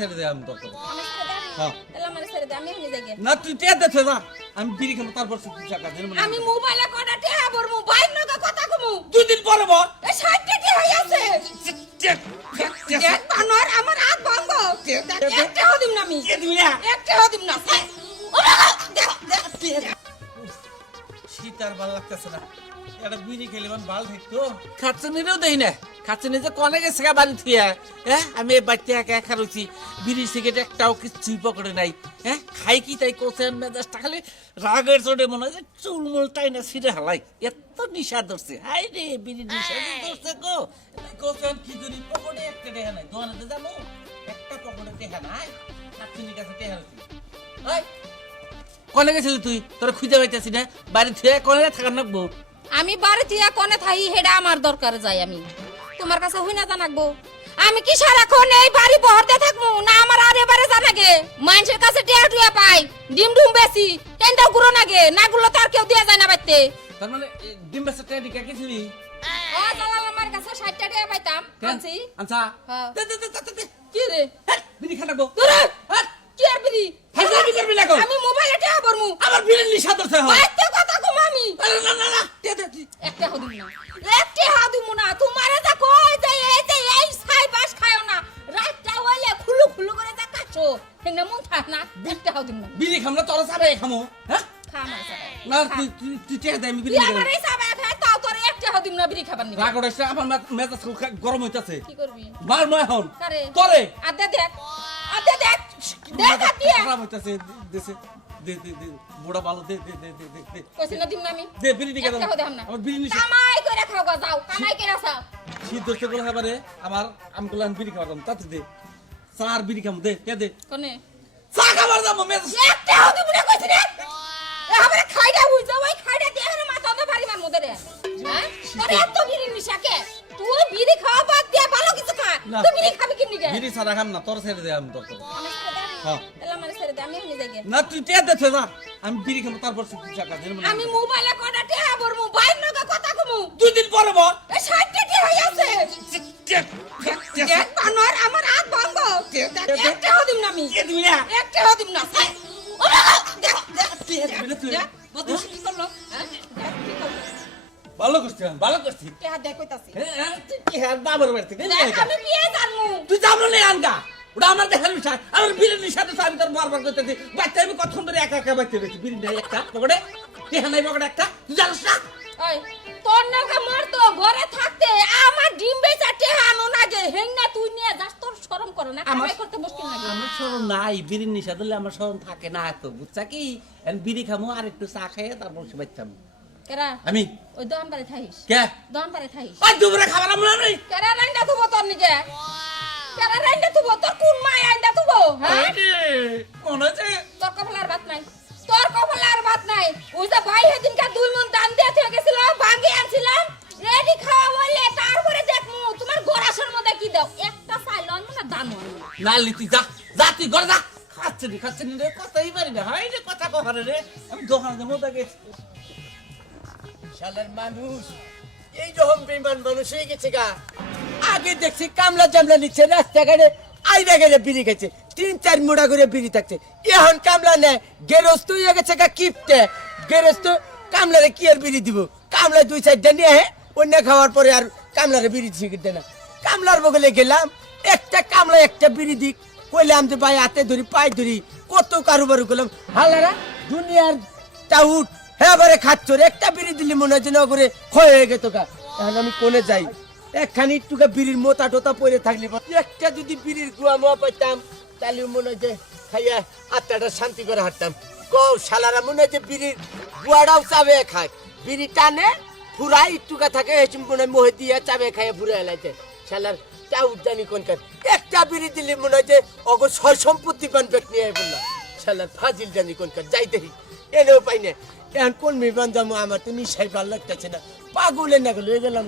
ছেড়ে দে আমি তোর আমার ছেড়ে দে হ্যাঁ তাহলে আমার ছেড়ে দে আমি এখানে যাই না তুই টিয়া দেখছ না আমি বিড়ি খাবো তারপর তুই টাকা দেন আমি মোবাইলে কোটা টিয়া বর মোবাইল নগে কথা কমু দুই দিন পরে বল এ 60 টি হই আছে দেখ বানর আমার হাত ভাঙব একটা হদিম না আমি কে দিবি না একটা হদিম না ও বাবা দেখ শীতার ভালো লাগতেছে না এটা বিড়ি খেলে মানে ভালো থাকতো খাচ্ছনিরেও দেই না খাচ্ছনি যে কনে গেছে গা বাড়ি থুয়া হ্যাঁ আমি বাড়িতে একা একা রয়েছি বিড়ি সিগারেট একটাও কিছুই পকেটে নাই হ্যাঁ খাই কি তাই কোচেন মেজাজটা খালি রাগের চোটে মনে হয় যে চুলমুল টাই না ছিঁড়ে হালাই এত নিশা ধরছে হাই রে বিড়ি নিশা ধরছে গো কোচেন কি করি পকেটে একটা টেহা নাই দোকানেতে যাবো একটা পকেটে টেহা নাই খাচ্ছিনি কাছে টেহা ওই কনে গেছিলি তুই তোরা খুঁজে পাইতেছি না বাড়ি থুয়া কনে থাকার নাকবো আমি বাড়ি দিয়া কোনে থাই হেডা আমার দরকার যাই আমি তোমার কাছে হই না জানাকবো আমি কি সারাক্ষণ এই বাড়ি বহরতে থাকবো না আমার আরে বারে জানাগে মানুষের কাছে টিয়া টুয়া পাই ডিম ডুম বেশি কেনটা গুলো নাগে না গুলো তার কেউ দিয়া যায় না বাইতে তার মানে ডিম বেসা টেহা দিকে গেছিলি ও জালাল আমার কাছে 60 টাকা পাইতাম আনছি আচ্ছা হ্যাঁ। দে দে দে দে কি রে বিড়ি খানাবো তোরে কি আর বিড়ি ফাজলামি করবি না গো আমি মোবাইলে টিয়া বরমু আমার বিড়ি নিশা ধরছে হয় এত কথা কম আমি আরে না না না দে দে একটা হদিম না একটা হদিম না তোমারে যা কই যে এই ছাই বাস খায়ও না রাতটা হইলে খুলু খুলু করে যা কাছো হেনে মন থাক না একটা হদিম না বিড়ি খামলা তোরা সাবে খামো হ্যাঁ খা মার সারা না তুই টেহা দে আমি বিড়ি তুই খাবো আমারে সাবা খাই তাও তোর একটা হদিম না বিড়ি খাবার নি রাগ ওড়াইছে আমার মেজাজ গরম হইতাছে কি করবি মার মা এখন কারে তোরে আদে দেখ দেখ আতিয়া খারাপ হইতাছে দেশে দে দে দে বুড়া ভালো দে দে দে দে দে দে কইছ না দিম না আমি দে বিড়ি দিকে একটা হদিম না আমার বিড়ি নিশা কামাই করে খাও গা যাও কামাই করে খাও শীত ধরতে বলে খাবারে আমার আমি কইলাম বিড়ি খাওয়াতাম তাতে দে চার বিড়ি খামু দে কে দে কোনে চা খাবার যাবো মেজাজ একটা হদিম না কইছ রে আমারে খাইডা হই যাও ওই খাইডা দিয়ে আমার মাথা তো ভারী মান মধ্যে রে হ্যাঁ তোর এত বিড়ি নিশাকে তুই বিড়ি খাওয়া বাদ দিয়ে ভালো কিছু খা না। তুই বিড়ি খাবি কি নিগে বিড়ি ছাড়া খাম না তোর ছেড়ে দে আমি তোর আমার ছেড়ে দে হ্যাঁ। তাহলে আমার ছেড়ে দে আমি এখানে যাই গে। না তুই টেহা দেখছ না আমি বিড়ি খাবো তারপর তুই টাকা দেন আমি মোবাইলে কোটা টিয়া বর মোবাইল নগে কথা কমু দুই দিন পরে বল এ 60 টি হই আছে দেখ বানর আমার হাত ভাঙব একটা হদিম না আমি কে দিবি না একটা হদিম না ও বাবা দেখ তুই বদমাশি কি করলো হ্যাঁ দেখ কি করলো ভালো করছিস ভালো করছিস টিয়া দেখ কইতাছি হ্যাঁ তুই কি হ্যাঁ বাবার বাড়ি থেকে দেখ আমি বিয়ে জানমু তুই যাবো না আনগা ওটা আমার দেখার বিষয় আমার বিরিয়ানির সাথে আমি তোর বারবার করতেছি বাচ্চা আমি কতক্ষণ ধরে একা একা বাচ্চা রয়েছি বিরিয়ানি একটা পকেটে টেহা নাই পকেটে একটা তুই জানিস না ওই তোর নাকা মারতো ঘরে থাকতে আমার ডিম বেচা টিয়া আনো না যে হেংনা তুই নিয়ে যাস তোর শরম করে না কামাই করতে মুশকিল লাগে আমার স্মরণ নাই বিরিয়ানির সাথে আমার স্মরণ থাকে না এত বুঝছা কি বিড়ি খামো আর একটু চা খেয়ে তারপর সে বাচ্চাম কেরা আমি ওই দোকান পারে থাইস কে দোকান পারে থাইস ওই দুপুরে খাবার আমরা নেই কেরা রান্না তুবো তোর নিকে কেরা রান্না তুবো তোর কোন মায় আইন্দা তুবো হ্যাঁ মনে হচ্ছে তোর কপালের ভাত নাই তোর কপালের ভাত নাই ওই যে ভাই সেদিনকে 2 মণ দান দিয়ে থেকে গেছিল ভাঙি আনছিলাম রেডি খাওয়া বললে তারপরে দেখমু তোমার গোরাসের মধ্যে কি দাও একটা চাইলন না দান না লিতি যা যা তুই ঘরে যা খাচ্ছে নি রে কথাই পারি না হাই রে কথা কখারে রে আমি দোকানে মতো গেছি শালার মানুষ এই রকম বেমান মানুষ হয়ে গেছে গা আগে দেখছি কামলা জামলা নিচ্ছে রাস্তাঘাটে আইরা গেলে বিড়ি খাচ্ছে 3-4 মোড়া করে বিড়ি থাকছে এখন কামলা নেয় গেরস্ত হয়ে গেছে গা কিপটে গেরস্ত কামলারে কি আর বিড়ি দিব কামলা 2-4টা নিয়ে অন্য খাওয়ার পরে আর কামলারে বিড়ি সিগারেট দেয় না কামলার বগলে গেলাম একটা কামলা একটা বিড়ি দিক কইলাম যে ভাই হাতে ধরি পায়ে ধরি কত কারুবারু করলাম হালারা দুনিয়ার টাউট হ্যাঁ বারে খাচ্ছর একটা বিড়ি দিলি মনে হয় না করে ক্ষয় হয়ে গেত গা এখন আমি কোনে যাই একখানি একটুকা বিড়ির মোতা টোতা পরে থাকলে একটা যদি বিড়ির গুয়া মোয়া পাইতাম তাহলে মনে হয় যে খাইয়া আত্মাটা শান্তি করে হাঁটতাম কৌ শালারা মনে হয় যে বিড়ির গুয়াটাও চাবে খায় বিড়ি টানে ফুরাই একটুকা থাকে এসম মনে হয় মোহে দিয়ে চাবে খাইয়া ফুরে এলাইতে শালার টাউট জানি কোনকার একটা বিড়ি দিলে মনে হয় যে অগ সয় সম্পত্তি পান ব্যাগ নিয়ে বললাম শালার ফাজিল জানি কোনকার যাই দেখি এনেও পাই না এখন কোন মেয়ে বান্ধামো আমার তো নিশাই ভাল লাগতেছে না পাগলের না গেল গেলাম